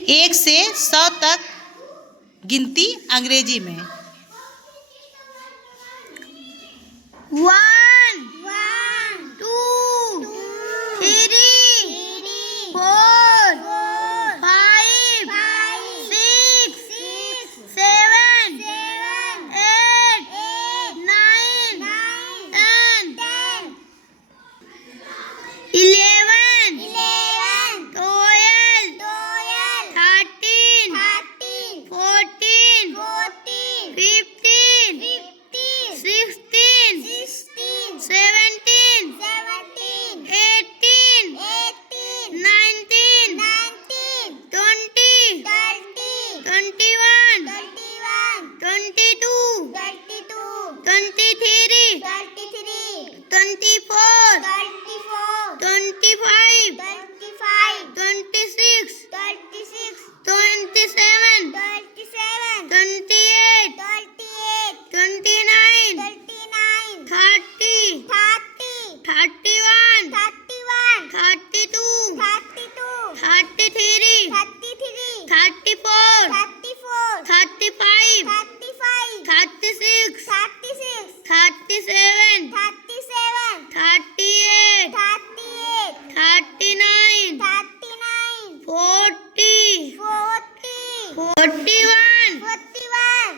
1 से 100 तक गिनती अंग्रेजी में। 1 2 3 4 5 6 7 8 9 10 11 12 13 14 15 16 17 18 19 20 21 22 23 24 25 26 27 28 29 30 31 32 33 34 35 36 37 38 39 40 41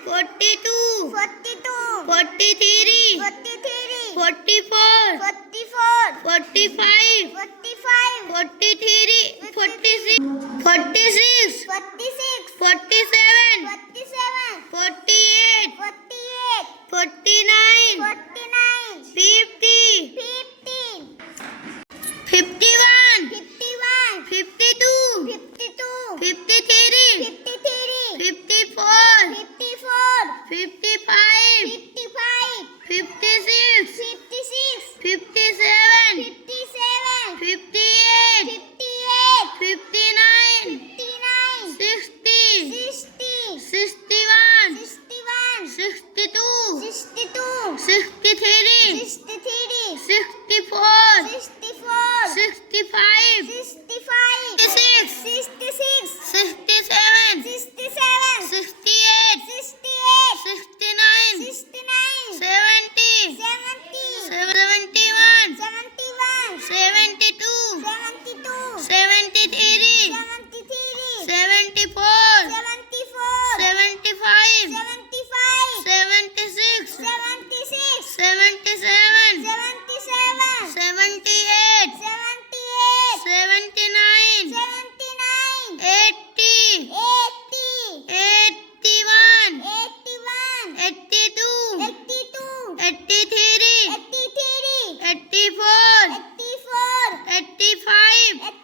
42 43 44 45 43 46 47 48 49 50 51 52 53 54 55 56 57 58 59 60 61 62 63 64 65 66 67 68 69 70 71 72 73 74 75 76 77 78 79 80 81 82 83 84 85